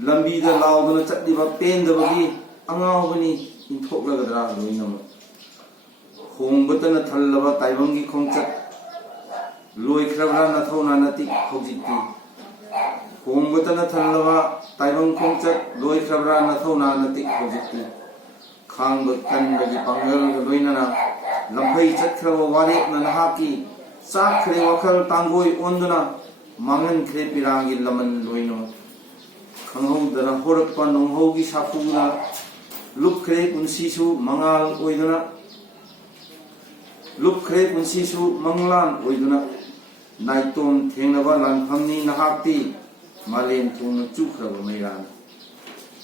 lambi da lauduna chatliba pendabagi angaubani inthokladra loinam khongbatana thallaba taibangi khongchat loikrabra nathona nati hojiti khongbatana thallaba taibang khongchat loikrabra nathona nati hojiti khangba kanbagi pangal loinana lamphai chatkraba wari nanahaki sakre wakhal tangoi onduna mangan khre pirangi laman loino khanghodana horakpa nonghogi sapuna lukkhre punsisu mangal oiduna lukkhre punsisu manglan oiduna naitom thengnaba lanphamni nahakti malem thungna chukhraba mairan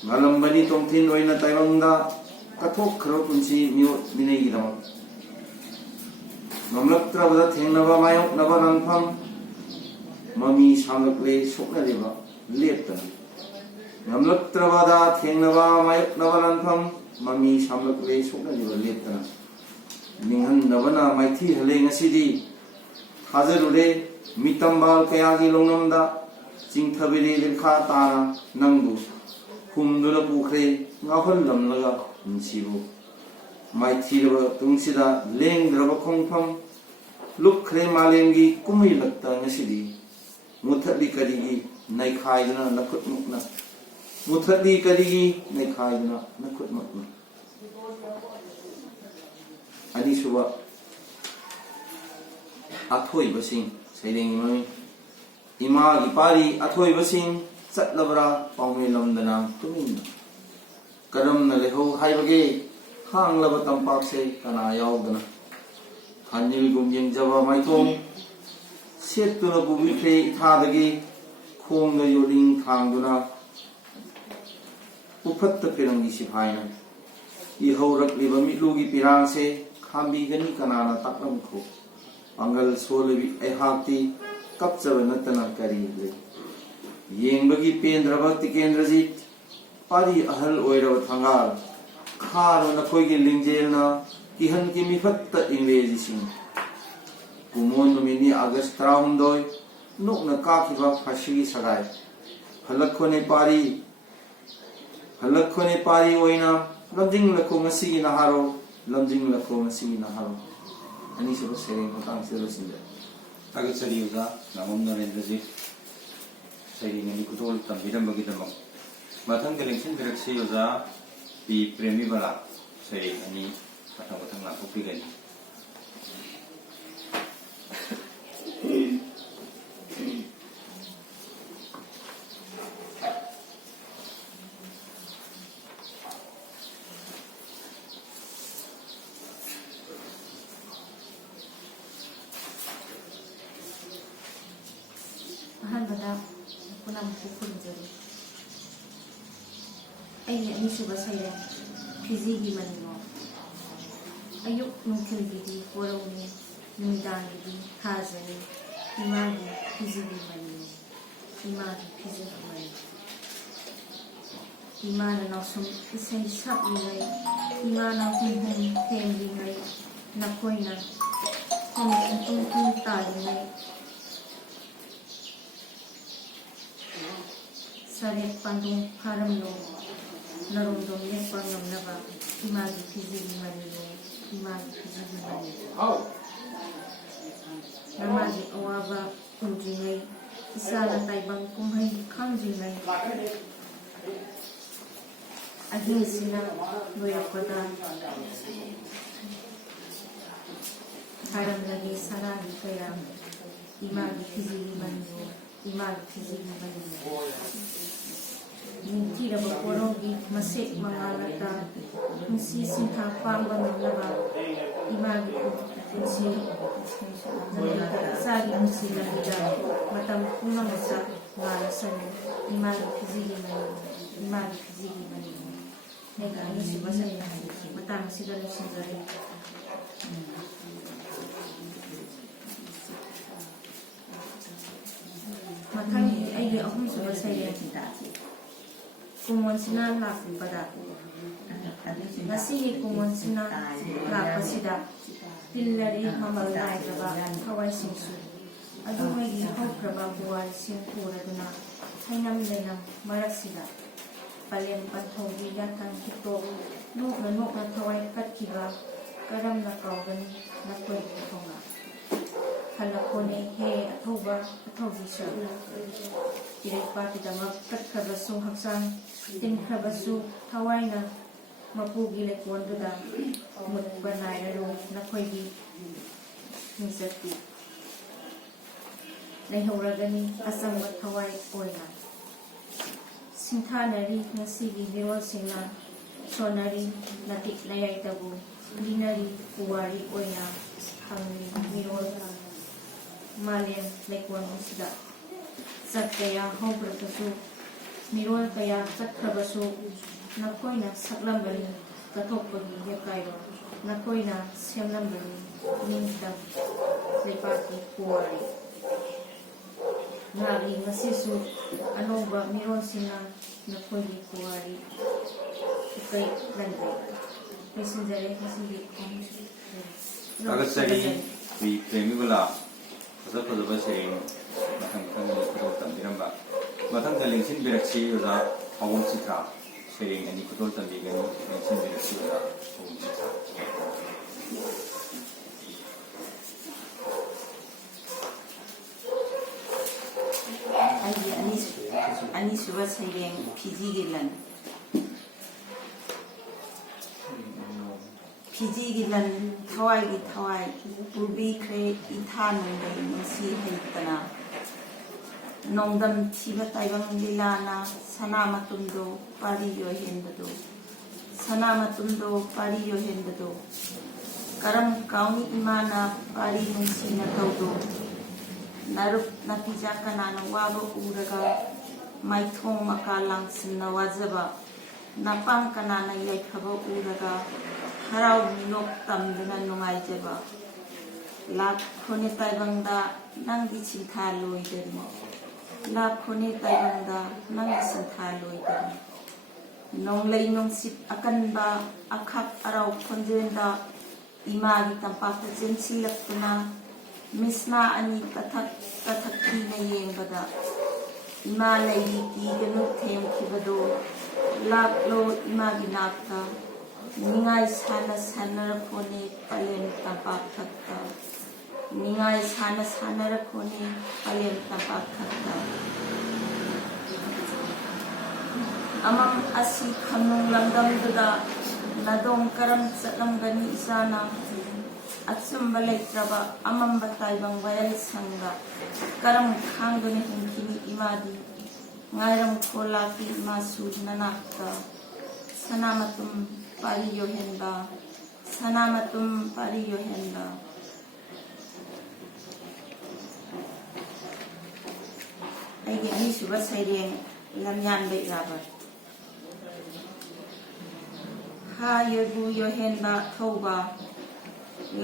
ngalambani tomthin oina taibangda kathokkhra punsi miot minegi dam mamlaktrabada thengnaba mayoknaba lanpham mami samlakle soknaliba leptana namlaktrabada thengnaba mayoknaba lanpham mami samlakle soknaliba leptana ninghannabana maithi hale ngasidi thajarure mitambal kayagi longnamda chingthabire lekha tana nangbu humduna pukhre ngahol lamlaga insibu maithiraba tungsida lengdraba khongpham lukkhre malemgi kumai lakta ngasidi muthali karigi naikhaiduna nakhutmukna muthali karigi naikhaiduna nakhutmukna ani suba athoi basing Seireng mami ima gi pari athoi basing chatlabra pawme lamdana tumin karamna leho haibage hanglaba tampak se kana yaudana hanil gum yengjaba maithong setuna bubikre ithadagi khongda yoling thangduna ufatta pirangi siphaina ihaurakliba mitlugi pirangse khambigani kanana taklamkho angal solebi ehakti kapchaba natana kari le yengbagi pendraba tikendrajit pari ahal oiraba thangal kharo nakhoigi lingjelna kihan ki mifatta ingreji sing kumon numini August 3 nukna kakhiba phashigi sagai halakhone pari oina lamjing lakho ngasigi naharo lamjing lakho ngasigi naharo ani sebo Seireng patang selo sinda tagat sariuga namam narendraji Seireng ni kutol tambiram bagi damak mathang gelengsin direksi yoza pi premi bala Seireng ani patang la kopi gani ahanbada kunam kukunjari aini anisuba Seireng phizigi manimo ayuk nungkhilgidi poroni numidangidi thajani imagi phizigi manimo imagi phizigi manimo imana nasum isai sapngai imana humhum themlingai nakoina hom tung talingai sare pandung haramno narondom lekpa ngamnaba imagi phizigi manimo imagi phizigi manimo namagi awaba undringai isana taibang kumhai khangjingai ahingsina loirapada haramlagi saragi kaya imagi phizigi manimo imagi phizigi manimo ningtiraba porogi masek mangalata nsi sintha pamba ngamnaba imagi punsi sagi nsi lamida matam punamasa ngalasani imagi phizigi manimo imagi phizigi manimo nega ani sibasai matang sigalo singare matang aige ahum sibasai kumonsina lakpada ngasi kumonsina lakpasida tillari mamal naidaba hawai singsu adumagi haukraba buwai singpuraduna hainam lenam marasida palem panthogi yatan hito nokna thawai katkiba karamna kaugani nakoi thonga halakone he athoba athogi sa Kangleipak katkabasu haksang tinkabasu tawaina mapugi lekon duda mutbanayaro nakoigi nisati leihoragani asangba thawai oina singthanari ngasigi mirol singna sonari natik layaitabu linari Wari oina hangni mirol malem lekon musida Sakaya hongpratasu mirol kaya sakhabasu nakoina saklambari katokpagi yakairo nakoina semlambari ningtam Kangleipaki Wari ngari ngasisu anoba mirol sina nakoigi Wari ikay landai messenjare masigi Agasari wi premibala fazaba Seireng matang kutol tambiramba matang lengsin biraksi yoda awon citra Seireng ani kutol tambigani lengsin biraksi yoda awon citra Ani suba Seireng Pijigilan thawai ubi kre ithanungai nasi haitana nongdam thiba taibang lilana sanamatumdo pariyo hendado karam kauni imana pari nungsina tawdo Marup napija kanana waba uraga maithong makalang sinna wajaba napang kanana yaithaba uraga harau minok tamduna nungaijaba lakhone taibangda nangdi chintha loidari lakhone taibangda nangdi sintha loidari nonglei nungsip akanba akhak arau khonjenda imagi tampakta jensilakuna misna ani kathakki na yengbada ima lei ki ganu them khibado laklo imagi nakta ningai sana rakhone palem tapak thakta ningai sana rakhone palem tapak thakta amam asi khamnung lamdam duda nadong karam satlam gani isana atsumba leitraba amamba taibang bayal sanga karam khangduni hinkini imadi ngairam kholaki masu nanakta sanamatum pariyo henda aigi ani suba Seireng lamyan bai rabar ha yobu yohenda thoba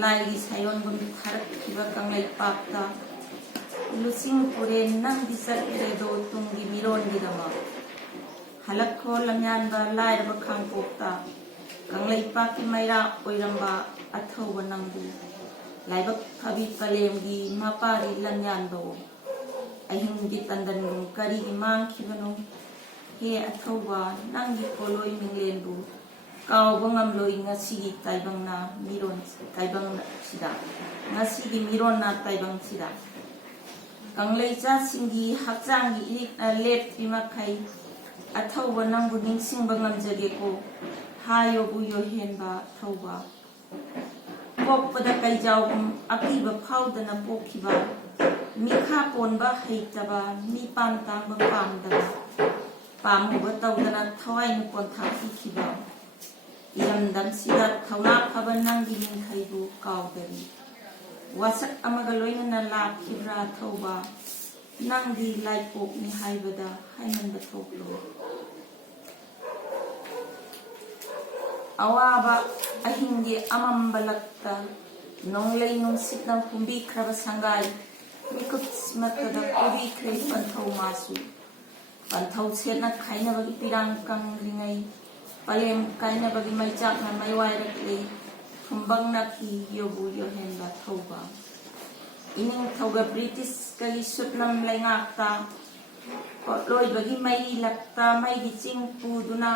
laigi sayon bumi tharak kiba Kangleipakta lusing pure nang disat redo tungi miron didama halakho lamyan ba lairba khangpokta Kangleipaki maira oiramba athoba nangbu laibak phabi kalemgi mapari lanyando ahinggi tandangum kari mang khibano he athoba nangi koloi minglenbu kaubangam loi ngasigi taibangna miron taibang sida ngasigi miron na taibang sida Kangleicha singi hakjangi irik lep bimakai athoba nangbu ningsingba ngamjage ko hayo buyo henba thauba pokpada kaijawum apiba phaudana pokhiba mikha ponba heitaba mi pamtamba pamdaba pamuba tawdana thawai nu pontha khiba iramdam sida thawna phaba nangi minkhaibu kaudari wasak amaga loinana lakhibra thauba nangi laipok ni haibada haimanba thoklo awaba ahinggi amambalakta nonglei nungsitnam pumbi kraba sangai mikup smatada puri krei panthau masu panthau setna khaina bagi pirang kangringai palem kaina bagi maichak na maiwairakle thumbang na ki yobu yohenba thauba ining thauga British kali sutnam laingakta ꯂꯣꯏꯕꯒꯤ ꯃꯩ ꯂꯛꯇ ꯃꯩꯒꯤ ꯆꯤꯡ ꯄꯨꯗꯨꯅ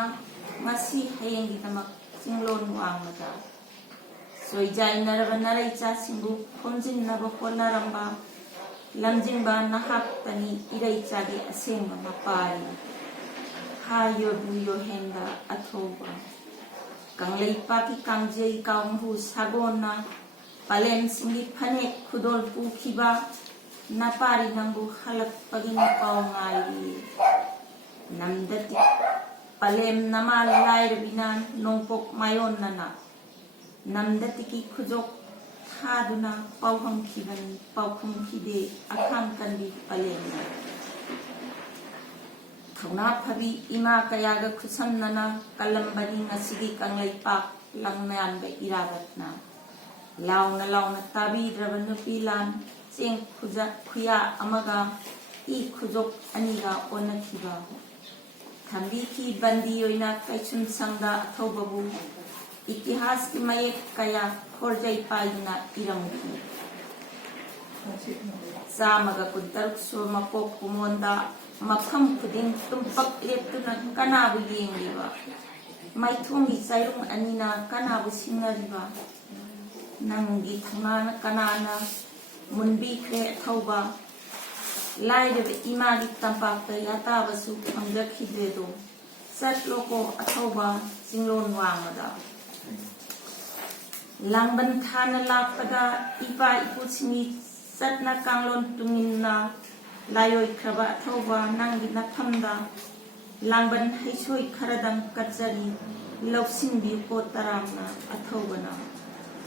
ꯉꯁꯤ ꯍꯌꯦꯡꯒꯤꯗꯃꯛ ꯆꯤꯡꯂꯣꯟ ꯋꯥꯡꯃꯗ ꯁꯣꯏꯖꯥꯏꯅꯔꯕ ꯅꯔꯩꯆꯥꯁꯤꯡꯕꯨ ꯈꯣꯝꯖꯤꯟꯅꯕ ꯍꯣꯠꯅꯔꯝꯕ ꯂꯝꯖꯤꯡꯕ ꯅꯍꯥꯛꯇꯅꯤ ꯏꯔꯩꯆꯥꯒꯤ ꯑꯁꯦꯡꯕ ꯃꯄꯥꯔꯤ ꯍꯥꯌꯣꯕꯨ ꯌꯣꯍꯦꯟꯗ ꯑꯊꯧꯕ ꯀꯪꯂꯩꯄꯥꯛꯀꯤ ꯀꯥꯡꯖꯩ ꯀꯥꯎꯃꯍꯨ ꯁꯥꯒꯣꯟꯅ ꯄꯂꯦꯝꯁꯤꯡꯒꯤ ꯐꯅꯦꯛ ꯈꯨꯗꯣꯜ ꯄꯨꯈꯤꯕ ꯅꯄꯥꯔꯤ ꯅꯪꯕꯨ ꯍꯜꯂꯛꯄꯒꯤ ꯃꯄꯥꯎ ꯉꯥꯏꯔꯤ ꯅꯝꯗꯇꯤ ꯄꯂꯦꯝ ꯅꯃꯥ ꯂꯥꯏꯔꯕꯤꯅ ꯅꯣꯡꯄꯣꯛ ꯃꯥꯌꯣꯟꯅꯅ ꯅꯝꯗꯇꯤꯒꯤ ꯈꯨꯖꯣꯛ ꯊꯥꯗꯨꯅ ꯄꯥꯎꯍꯝꯈꯤꯕꯅꯤ ꯄꯥꯎꯈꯨꯝꯈꯤꯗꯦ ꯑꯈꯥꯡ ꯀꯟꯕꯤ ꯄꯂꯦꯝꯅ ꯊꯧꯅꯥ ꯐꯕꯤ ꯏꯃꯥ ꯀꯌꯥꯒ ꯈꯨꯠꯁꯝꯅꯅ ꯀꯜꯂꯝꯕꯅꯤ ꯉꯁꯤꯒꯤ ꯀꯪꯂꯩꯄꯥꯛ ꯂꯪꯃꯌꯥꯟꯕ ꯏꯔꯥꯕꯠꯅ ꯂꯥꯎꯅ ꯂꯥꯎꯅ ꯇꯥꯕꯤꯗ꯭ꯔꯕ ꯅꯨꯄꯤ ꯂꯥꯟ ꯆꯦꯡ ꯈꯨꯌꯥ ꯑꯃꯒ ꯏ ꯈꯨꯖꯣꯛ ꯑꯅꯤꯒ ꯑꯣꯟꯅꯈꯤꯕ ꯊꯝꯕꯤꯈꯤ ꯕꯟꯗꯤ ꯑꯣꯏꯅ ꯀꯩꯁꯨꯝ ꯁꯪꯗ ꯑꯊꯧꯕꯕꯨ ꯏꯇꯤꯍꯥꯁꯀꯤ ꯃꯌꯦꯛ ꯀꯌꯥ ꯈꯣꯔꯖꯩ ꯄꯥꯏꯗꯨꯅ ꯏꯔꯝꯈꯤ ꯆꯥꯝꯃꯒ 13 ꯁꯨꯕ ꯃꯄꯣꯛ ꯀꯨꯃꯣꯟꯗ ꯃꯐꯝ ꯈꯨꯗꯤꯡ ꯇꯨꯝꯄꯛ ꯂꯦꯞꯇꯨꯅ ꯀꯅꯥꯕꯨ ꯌꯦꯡꯂꯤꯕ ꯃꯩꯊꯣꯡꯒꯤ ꯆꯩꯔꯨꯡ ꯑꯅꯤꯅ ꯀꯅꯥꯕꯨ ꯁꯤꯡꯅꯔꯤꯕ ꯅꯪꯒꯤ ꯊꯧꯅꯥꯅ ꯀꯅꯥꯅ ꯃꯨꯟꯕꯤꯈ꯭ꯔꯦ ꯑꯊꯧꯕ ꯂꯥꯏꯔꯕ ꯏꯃꯥꯒꯤ ꯇꯝꯄꯥꯛꯇ ꯌꯥꯇꯥꯕꯁꯨ ꯐꯪꯖꯈꯤꯗ꯭ꯔꯦꯗꯣ ꯆꯠꯂꯣꯀꯣ ꯑꯊꯧꯕ ꯆꯤꯡꯂꯣꯟ ꯋꯥꯡꯃꯗ ꯂꯥꯡꯕꯟ ꯊꯥꯅ ꯂꯥꯛꯄꯗ ꯏꯄꯥ ꯏꯄꯨꯁꯤꯡꯒꯤ ꯆꯠꯅ ꯀꯥꯡꯂꯣꯟ ꯇꯨꯡꯏꯟꯅ ꯂꯥꯏꯑꯣꯏꯈ꯭ꯔꯕ ꯑꯊꯧꯕ ꯅꯪꯒꯤ ꯅꯐꯝꯗ ꯂꯥꯡꯕꯟ ꯍꯩꯁꯣꯏ ꯈꯔꯗꯪ ꯀꯠꯆꯔꯤ ꯂꯧꯁꯤꯟꯕꯤꯌꯨꯀꯣ ꯇꯔꯥꯝꯅ ꯑꯊꯧꯕꯅ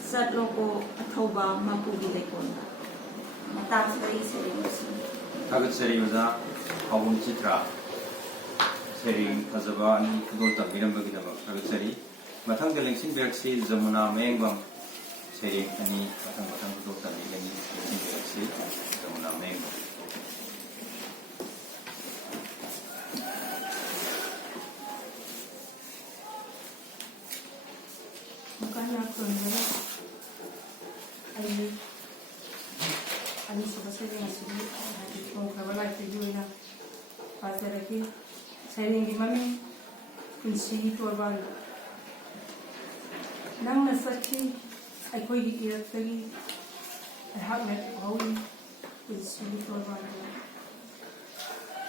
ꯆꯠꯂꯣꯀꯣ ꯑꯊꯧꯕ ꯃꯄꯨꯒꯤ ꯂꯩꯀꯣꯜꯗ ꯃꯇꯥꯡꯁꯤꯗ ꯑꯩ ꯁꯩꯔꯦꯡꯁꯤꯡ ꯊꯥꯒꯠꯆꯔꯤ ꯑꯣꯖꯥ ꯄꯥꯎꯈꯨꯝ ꯆꯤꯇ꯭ꯔꯥ ꯁꯩꯔꯦꯡ ꯐꯖꯕ ꯑꯅꯤ ꯈꯨꯗꯣꯜ ꯇꯝꯕꯤꯔꯝꯕꯒꯤꯗꯃꯛ ꯊꯥꯒꯠꯆꯔꯤ ꯃꯊꯪꯗ ꯂꯦꯡꯁꯤꯟꯕꯤꯔꯛꯁꯤ ꯖꯃꯨꯅꯥ ꯃꯌꯦꯡꯕꯝ ꯁꯩꯔꯦꯡ ꯑꯅꯤ ꯃꯊꯪ ꯈꯨꯗꯣꯜ ꯇꯝꯕꯤꯒꯅꯤ ꯂꯦꯡꯁꯤꯟꯕꯤꯔꯛꯁꯤ ꯖꯃꯨꯅꯥ ꯃꯌꯦꯡꯕꯝ ꯑꯅꯤꯁꯨꯕ ꯁꯩꯔꯦꯡ ꯑꯁꯤꯗꯤ ꯍꯥꯏꯗꯤ ꯊꯣꯡꯈ꯭ꯔꯕ ꯂꯥꯏꯐꯇꯒꯤ ꯑꯣꯏꯅ ꯄꯥꯖꯔꯛꯈꯤ ꯁꯩꯔꯦꯡꯒꯤ ꯃꯃꯤꯡ ꯄꯨꯟꯁꯤꯒꯤ ꯇꯣꯔꯕꯥꯟ ꯅꯪꯅ ꯆꯠꯈꯤ ꯑꯩꯈꯣꯏꯒꯤ ꯏꯔꯛꯇꯒꯤ ꯑꯩꯍꯥꯛꯅ ꯂꯦꯞꯍꯧꯏ ꯄꯨꯟꯁꯤꯒꯤ ꯇꯣꯔꯕꯥꯟꯗ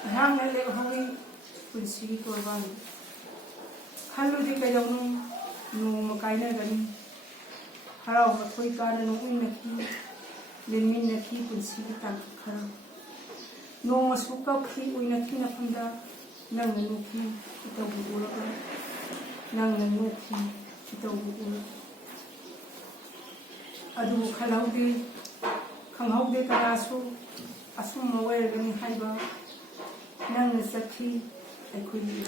ꯑꯩꯍꯥꯛꯅ ꯂꯦꯞꯍꯧꯏ ꯄꯨꯟꯁꯤꯒꯤ ꯇꯣꯔꯕꯥꯟ ꯈꯜꯂꯨꯗꯤ ꯀꯩꯗꯧꯅꯨ ꯅꯣꯡꯃ ꯀꯥꯏꯅꯒꯅꯤ ꯍꯔꯥꯎ ꯃꯊꯣꯏ ꯀꯥꯅ ꯅꯣꯛꯃꯤꯟꯅꯈꯤ ꯂꯦꯟꯃꯤꯟꯅꯈꯤ ꯄꯨꯟꯁꯤꯒꯤ ꯇꯥꯡꯀꯛ ꯈꯔ ꯅꯣꯡꯃꯁꯨ ꯀꯞꯈꯤ ꯎꯏꯅꯈꯤ ꯃꯐꯝꯗ ꯅꯪꯅ ꯅꯣꯛꯈꯤ ꯏꯇꯧꯕꯨ ꯎꯔꯒ ꯅꯪꯅ ꯅꯣꯛꯈꯤ ꯏꯇꯧꯕꯨ ꯎꯔꯒ ꯑꯗꯨꯕꯨ ꯈꯪꯍꯧꯗꯦ ꯀꯅꯥꯁꯨ ꯑꯁꯨꯝꯕ ꯑꯣꯏꯔꯒꯅꯤ ꯍꯥꯏꯕ ꯅꯪꯅ ꯆꯠꯈꯤ ꯑꯩꯈꯣꯏꯒꯤ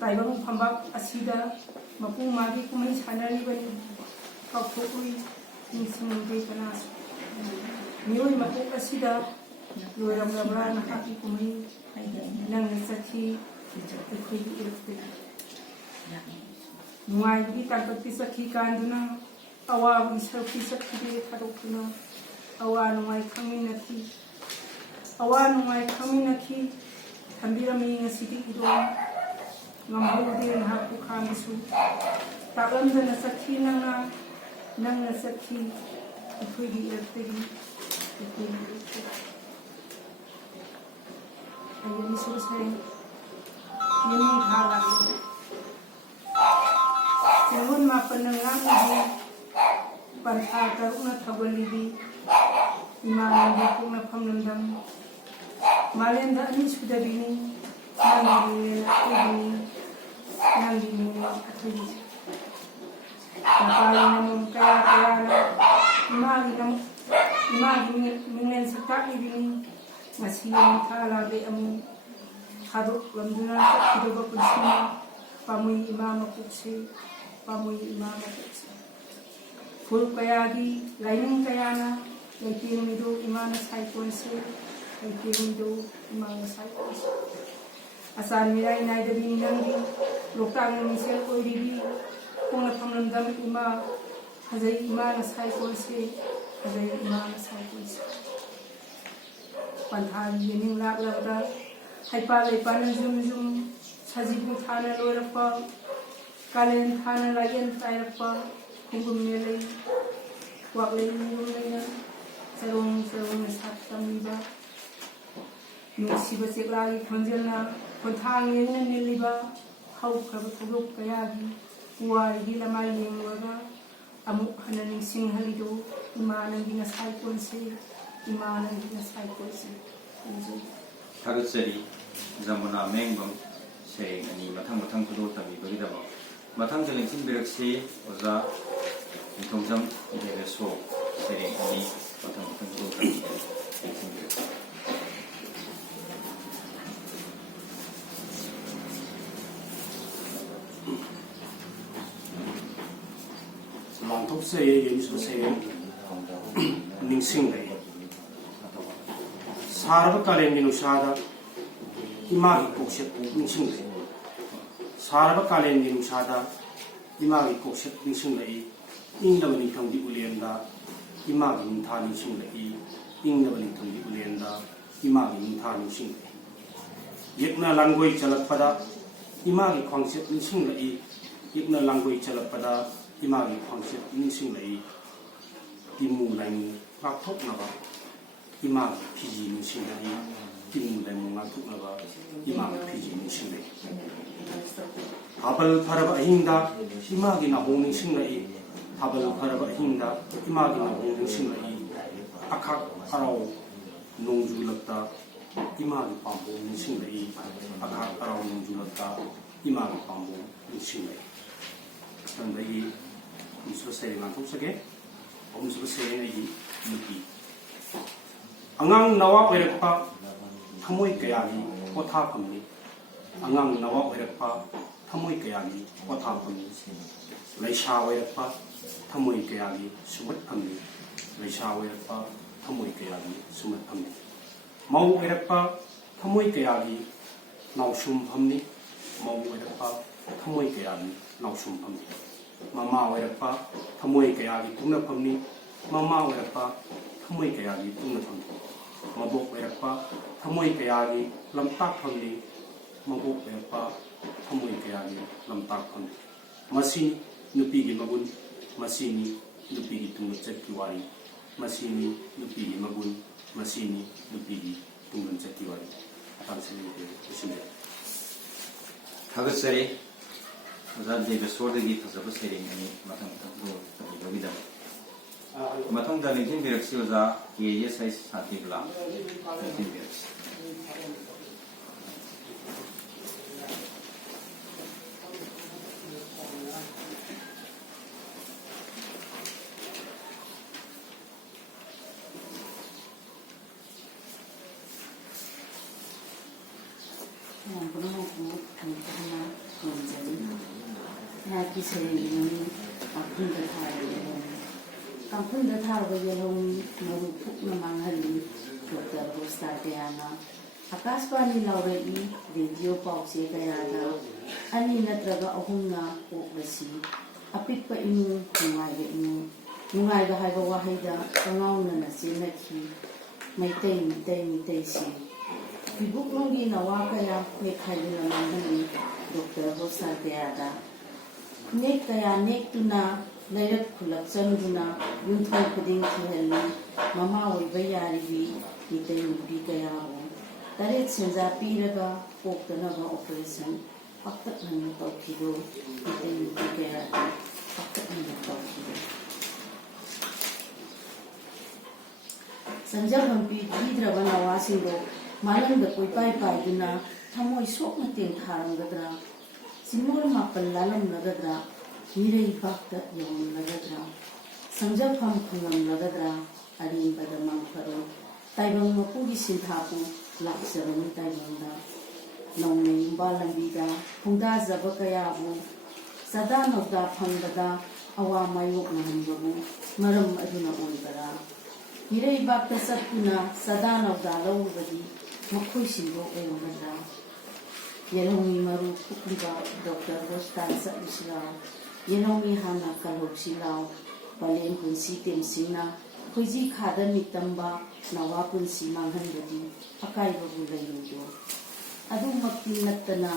ꯇꯥꯏꯕꯪ ꯐꯝꯕꯥꯛ ꯑꯁꯤꯗ ꯃꯄꯨ ꯃꯥꯒꯤ ꯀꯨꯝꯍꯩ ꯁꯥꯟꯅꯔꯤꯕꯅꯤ ꯀꯥꯎꯊꯣꯛꯎꯏ ꯅꯤꯡꯁꯤꯡꯂꯨꯗꯦ ꯀꯅꯥꯁꯨ ꯃꯤꯑꯣꯏ ꯃꯄꯣꯛ ꯑꯁꯤꯗ ꯂꯣꯏꯔꯝꯂꯕ꯭ꯔꯥ ꯅꯍꯥꯛꯀꯤ ꯀꯨꯝꯍꯩ ꯅꯪꯅ ꯆꯠꯈꯤ ꯑꯩꯈꯣꯏꯒꯤ ꯏꯔꯛꯇꯒꯤ ꯅꯨꯡꯉꯥꯏꯕꯒꯤ ꯇꯥꯡꯀꯛꯇꯤ ꯆꯠꯈꯤ ꯀꯥꯟꯗꯨꯅ ꯑꯋꯥꯕꯒꯤ ꯁꯔꯨꯛꯇꯤ ꯆꯠꯈꯤꯗꯦ ꯊꯥꯗꯣꯛꯇꯨꯅ ꯑꯋꯥ ꯅꯨꯡꯉꯥꯏ ꯈꯪꯃꯤꯟꯅꯈꯤ ꯊꯝꯕꯤꯔꯝꯃꯤ ꯉꯁꯤꯗꯤ ꯏꯔꯣꯟ ꯉꯝꯍꯧꯗꯦ ꯅꯍꯥꯛꯄꯨ ꯈꯥꯡꯕꯁꯨ ꯇꯥꯛꯂꯝꯗꯅ ꯆꯠꯈꯤ ꯅꯪꯅ ꯆꯠꯈꯤ ꯑꯩꯈꯣꯏꯒꯤ ꯏꯔꯛꯇꯒꯤ ꯑꯅꯤꯁꯨꯕ ꯁꯩꯔꯦꯡ ꯌꯦꯡꯃꯤ ꯊꯥ ꯂꯥꯛꯂꯤ ꯆꯦꯡꯒꯨꯟ ꯃꯥꯄꯟꯅ ꯉꯥꯡꯂꯤꯕꯤ ꯄꯟꯊꯥ 6ꯅ ꯊꯧꯒꯜꯂꯤꯕꯤ ꯏꯃꯥ ꯅꯪꯒꯤ ꯄꯣꯛꯅꯐꯝ ꯂꯝꯗꯝ ꯃꯥꯂꯦꯝꯗ ꯑꯅꯤꯁꯨꯗꯕꯤꯅꯤ ꯅꯪꯒꯤ ꯃꯤꯡꯂꯦꯟ ꯑꯩꯈꯣꯏꯒꯤꯅꯤ ꯅꯪꯒꯤ ꯃꯤꯡꯂꯦꯟ ꯑꯩꯈꯣꯏꯒꯤ ꯅꯄꯥꯒꯤ ꯅꯃꯣꯝ ꯀꯌꯥꯅ ꯏꯃꯥꯒꯤ ꯃꯤꯡꯂꯦꯟ ꯁꯛꯇꯥꯛꯂꯤꯕꯤꯅꯤ ꯉꯁꯤ ꯊꯥ ꯂꯥꯕꯦ ꯑꯃꯨꯛ ꯊꯥꯗꯣꯛꯂꯝꯗꯨꯅ ꯆꯠꯈꯤꯗꯧꯕ ꯄꯨꯟꯁꯤꯅꯤ ꯄꯥꯝꯃꯨꯏ ꯏꯃꯥ ꯃꯄꯣꯛꯁꯦ ꯐꯨꯔꯨꯞ ꯀꯌꯥꯒꯤ ꯂꯥꯏꯅꯤꯡ ꯀꯌꯥꯅ ꯂꯩꯇꯦꯡꯂꯤꯗꯣ ꯏꯃꯥꯅ ꯁꯥꯏꯀꯣꯟꯁꯦ ꯂꯩꯇꯦꯡꯂꯤꯗꯣ ꯏꯃꯥꯅ ꯁꯥꯏꯀꯣꯟꯁꯦ ꯑꯆꯥꯟ ꯃꯤꯔꯥꯏ ꯅꯥꯏꯗꯕꯤ ꯅꯪꯒꯤ ꯂꯣꯛꯇꯥꯛꯅ ꯃꯤꯡꯁꯦꯜ ꯑꯣꯏꯔꯤꯕꯤ ꯄꯣꯛꯅꯐꯝ ꯂꯝꯗꯝ ꯏꯃꯥ ꯐꯖꯩ ꯏꯃꯥꯅ ꯁꯥꯏꯀꯣꯟꯁꯦ ꯄꯟꯊꯥꯒꯤ ꯌꯦꯅꯤꯡ ꯂꯥꯛꯂꯕꯗ ꯍꯩꯄꯥ ꯂꯩꯄꯥꯅ ꯌꯨꯝ ꯌꯨꯝ ꯁꯖꯤꯕꯨ ꯊꯥꯅ ꯂꯣꯏꯔꯛꯄ ꯀꯥꯂꯦꯟ ꯊꯥꯅ ꯂꯥꯏꯌꯦꯟ ꯇꯥꯏꯔꯛꯄ ꯈꯣꯡꯒꯨꯝ ꯃꯦꯂꯩ ꯋꯥꯛꯂꯩ ꯌꯨꯝꯂꯩꯅ ꯆꯔꯣꯡ ꯆꯔꯣꯡꯅ ꯁꯥꯠ ꯇꯝꯂꯤꯕ ꯅꯨꯡꯁꯤꯕ ꯆꯦꯛꯂꯥꯒꯤ ꯈꯣꯟꯖꯦꯜꯅ ꯈꯣꯟꯊꯥꯡ ꯌꯦꯡꯅ ꯅꯤꯜꯂꯤꯕ ꯍꯧꯈ꯭ꯔꯕ ꯊꯧꯗꯣꯛ ꯀꯌꯥꯒꯤ ꯄꯨꯋꯥꯔꯤꯒꯤ ꯂꯃꯥꯏ ꯌꯦꯡꯂꯨꯔꯒ ꯑꯃꯨꯛ ꯍꯟꯅ ꯅꯤꯡꯁꯤꯡꯍꯜꯂꯤꯗꯨ ꯏꯃꯥ ꯅꯪꯒꯤ ꯅꯁꯥꯏꯀꯣꯜꯁꯦ ꯏꯃꯥ ꯅꯪꯒꯤ ꯅꯁꯥꯏꯀꯣꯜꯁꯦ ꯈꯟꯖꯩ ꯊꯥꯒꯠꯆꯔꯤ ꯖꯃꯨꯅꯥ ꯃꯦꯡꯕꯝ ꯁꯩꯔꯦꯡ ꯑꯅꯤ ꯃꯊꯪ ꯃꯊꯪ ꯈꯨꯗꯣꯜ ꯇꯝꯕꯤꯕꯒꯤꯗꯃꯛ ꯃꯊꯪꯗ ꯂꯦꯡꯁꯤꯟꯕꯤꯔꯛꯁꯤ ꯑꯣꯖꯥ ꯅꯤꯡꯊꯧꯖꯝ ꯏꯗꯦꯕꯦꯁꯣ ꯁꯩꯔꯦꯡ ꯑꯅꯤ ꯃꯊꯪ ꯃꯊꯪ ꯈꯨꯗꯣꯜ ꯇꯝꯕꯤꯒꯅꯤ ꯂꯦꯡꯁꯤꯟꯕꯤꯔꯛꯁꯤ ꯂꯥꯟꯊꯣꯛꯆꯩ ꯌꯦꯡꯁꯨ ꯁꯩꯔꯦꯡ ꯅꯤꯡꯁꯤꯡꯂꯛꯏ ꯁꯥꯔꯕ ꯀꯥꯂꯦꯟꯒꯤ ꯅꯨꯡꯁꯥꯗ ꯏꯃꯥꯒꯤ ꯀꯣꯛꯁꯦꯠ ꯅꯤꯡꯁꯤꯡꯂꯛꯏ ꯁꯥꯔꯕ ꯀꯥꯂꯦꯟꯒꯤ ꯅꯨꯡꯁꯥꯗ ꯏꯃꯥꯒꯤ ꯀꯣꯛꯁꯦꯠ ꯅꯤꯡꯁꯤꯡꯂꯛꯏ ꯏꯪꯂꯕ ꯅꯤꯡꯊꯝꯒꯤ ꯎꯂꯦꯟꯗ 이마기 인타니 싱레이 잉너블링 통기 울렌다 이마기 인타니 싱레이 एकना लांगोई चलपदा इमागी ख्वांगसेत निसिंग लई एकना लांगोई चलपदा इमागी ख्वांगसेत निसिंग लई इमु लाइमु लाथोकनाबा इमागी फिजी निसिंग लई इमु लाइमु लाथोकनाबा इमागी फिजी निसिंग लई हाबल फरब अहिंदा इमागी नाहों निसिंग लई हाबल फरब अहिंदा इमागी नाहों निसिंग लई अखाक अराव नोंजुलकता 이마기 밤보 निसिंलई 아카 아라우 농주렀다 이마기 밤보 निसिंलई 그런데 음수 세례만 속삭에 음수 세례의 느끼 안강 나와 외력파 타모이 깨야기 포타품니 안강 나와 외력파 타모이 깨야기 포타품니 레샤 외력파 타모이 깨야기 수मत품니 레샤 외력파 타모이 깨야기 수मत품니 mau erakpa thamoi kayagi nausum phamni mau erakpa thamoi kayagi nausum phamni mama erakpa thamoi kayagi tungna phamni mama erakpa thamoi kayagi tungna phamni mabok erakpa thamoi kayagi lamtak phamni mabok erakpa thamoi kayagi lamtak phamni masi nupi gi magun masini nupi gi tungna chatki wari masini nupi gi magun masini nupi기 동전 잡기와리 당신에게 주시면 타그서리 오자데베 소르기 타서버 세링이 마탕타도 여기다 마탕다 링킨 비럭시 오자 예예 사이스 사티블라 링킨 비럭시 Apunba tharga yelong marup na manghali Dr. Seidinnaba Akashvani laurai radio pause kayada ani natraga ahumna okrasi apikpa imu nungaiga haiba wahaida kangauna na sinakhi maitai si Bibuklongi nawa kaya mekhailina manghali Dr. Seidinnaba nek kaya nek tuna Layat kulak sanduna yunthoi kuding thihali mama oiba yaribi mitai nubi kaya ho taret senja piraga poktanaba operation paktak hanna tawkhido mitai nubi kaya paktak hanna tawkhido sanja hampi gidraba nawasindo mananda koipai paiduna thamoi sokna teng tharangadra simur mapal lalam nagadra Mirai bakta yang lagadra, sangjapam khungam lagadra, arin badamang paro, taibang mapugi sinthapu, laksaram taibangda, nongne imbalambiga, pungda zabakayabu, sada nogda phangda, awa mayok nahambabu, maram aduna oibara. Mirai bakta satuna, sada nogda lawbadi, makhoi simbo oibara. Yelongi maru kukliba, Dr. Rostan Sadisra. Yenongi hana kalok silaw, balen kunsi temsina, ꯈꯣꯏꯖꯤ ꯈꯥꯗ ꯃꯤꯇꯝꯕ ꯅꯋꯥ ꯄꯨꯟꯁꯤ ꯃꯥꯡꯍꯟꯕꯗꯤ ꯑꯀꯥꯏꯕꯕꯨ ꯂꯩꯔꯣꯏꯗꯣ ꯑꯗꯨꯃꯛꯇꯤ ꯅꯠꯇꯅ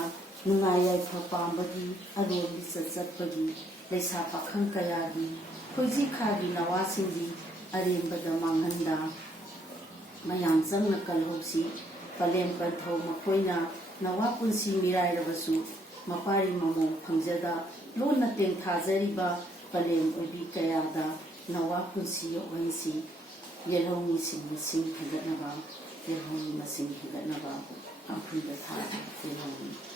ꯅꯨꯡꯉꯥꯏ ꯌꯥꯏꯐ ꯄꯥꯝꯕꯒꯤ ꯑꯔꯣꯟ ꯂꯤꯆꯠ ꯆꯠꯄꯒꯤ ꯂꯩꯁꯥ ꯄꯥꯈꯪ ꯀꯌꯥꯒꯤ ꯈꯣꯏꯖꯤ ꯈꯥꯒꯤ ꯅꯋꯥꯁꯤꯡꯒꯤ ꯑꯔꯦꯝꯕꯗ ꯃꯥꯡꯍꯟꯗ ꯃꯌꯥꯝ ꯆꯪꯅ ꯀꯜꯍꯧꯁꯤ ꯄꯂꯦꯝ ꯄꯟꯊꯧ ꯃꯈꯣꯏꯅ ꯅꯋꯥ ꯄꯨꯟꯁꯤ ꯃꯤꯔꯥꯏꯔꯕꯁꯨ ꯃꯄꯥꯔꯤ ꯃꯃꯣꯡ ꯐꯪꯖꯗ ꯂꯣꯟꯅ ꯇꯦꯡꯊꯥꯖꯔꯤꯕ ꯄꯂꯦꯝ ꯑꯣꯏꯕꯤ ꯀꯌꯥꯗ ꯅꯋꯥ ꯄꯨꯟꯁꯤ ꯌꯣꯛꯍꯟꯁꯤ ꯌꯦꯜꯍꯧꯃꯤꯁꯤꯡ ꯃꯁꯤꯡ ꯍꯦꯟꯒꯠꯅꯕ ꯌꯦꯜꯍꯧꯃꯤ ꯃꯁꯤꯡ ꯍꯦꯟꯒꯠꯅꯕ ꯑꯄꯨꯟꯕ ꯊꯥ ꯌꯦꯜꯍꯧꯃꯤ